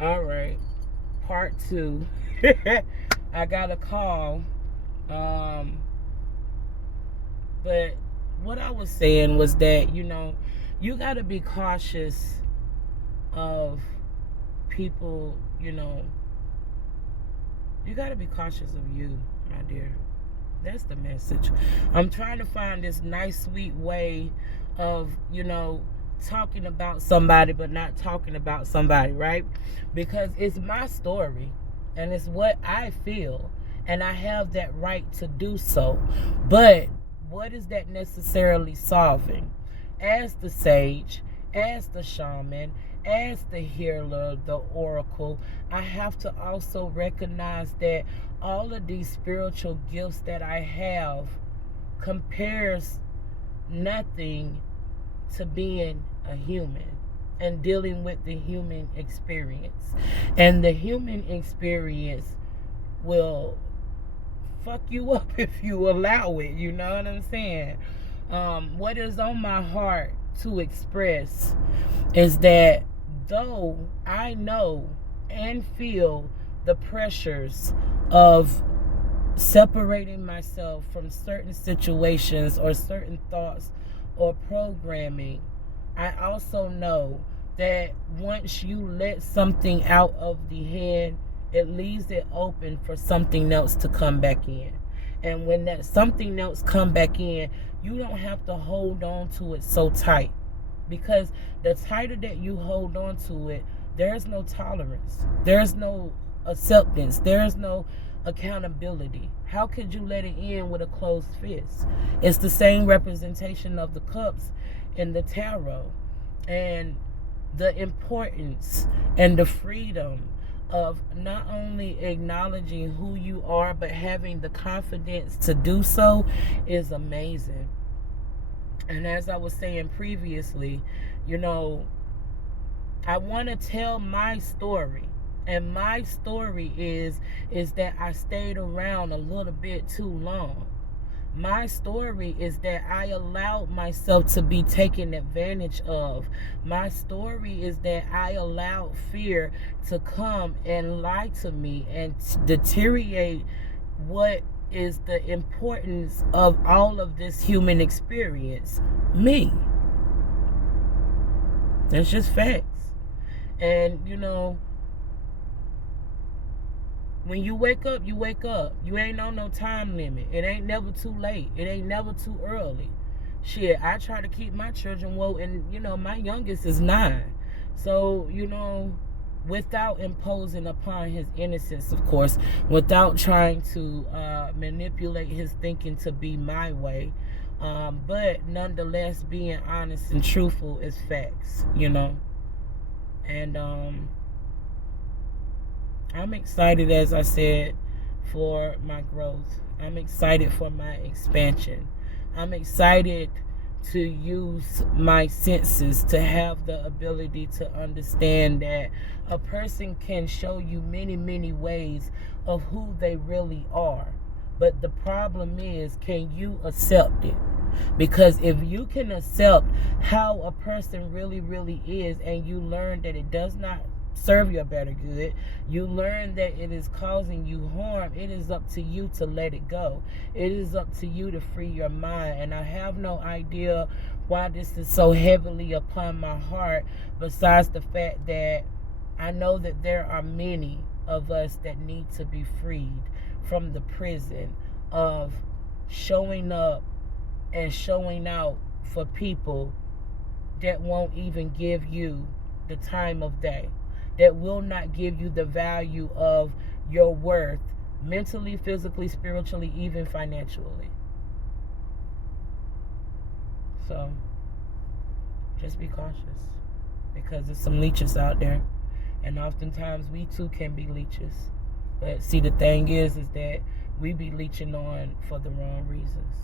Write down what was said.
All right. Part two. I got a call. Um, but what I was saying was that, you got to be cautious of people, you got to be cautious of you, my dear. That's the message. I'm trying to find this nice, sweet way of, talking about somebody, but not talking about somebody, right? Because it's my story and it's what I feel, and I have that right to do so. But what is that necessarily solving? As the sage, as the shaman, as the healer, the oracle, I have to also recognize that all of these spiritual gifts that I have compares nothing to being a human and dealing with the human experience. And the human experience will fuck you up if you allow it. You know what I'm saying? What is on my heart to express is that though I know and feel the pressures of separating myself from certain situations or certain thoughts or programming, I also know that once you let something out of the head, it leaves it open for something else to come back in. And when that something else come back in, you don't have to hold on to it so tight, because the tighter that you hold on to it, there's no tolerance, there's no acceptance, there's no accountability. How could you let it in with a closed fist? It's the same representation of the cups in the tarot, and the importance and the freedom of not only acknowledging who you are but having the confidence to do so is amazing. And as I was saying previously, you know, I want to tell my story. And my story is that I stayed around a little bit too long. My story is that I allowed myself to be taken advantage of. My story is that I allowed fear to come and lie to me and deteriorate what is the importance of all of this human experience. Me. It's just facts. And, when you wake up, you wake up. You ain't on no time limit. It ain't never too late. It ain't never too early. Shit, I try to keep my children woke, and my youngest is 9. So, without imposing upon his innocence, of course, without trying to manipulate his thinking to be my way, but nonetheless being honest and truthful is facts, and I'm excited, as I said, for my growth. I'm excited for my expansion. I'm excited to use my senses to have the ability to understand that a person can show you many, many ways of who they really are. But the problem is, can you accept it? Because if you can accept how a person really, really is, and you learn that it does not serve your better good, you learn that it is causing you harm, it is up to you to let it go. It is up to you to free your mind. And I have no idea why this is so heavily upon my heart, besides the fact that I know that there are many of us that need to be freed from the prison of showing up and showing out for people that won't even give you the time of day, that will not give you the value of your worth, mentally, physically, spiritually, even financially. So just be cautious, because there's some leeches out there, and oftentimes we too can be leeches. But see, the thing is that we be leeching on for the wrong reasons,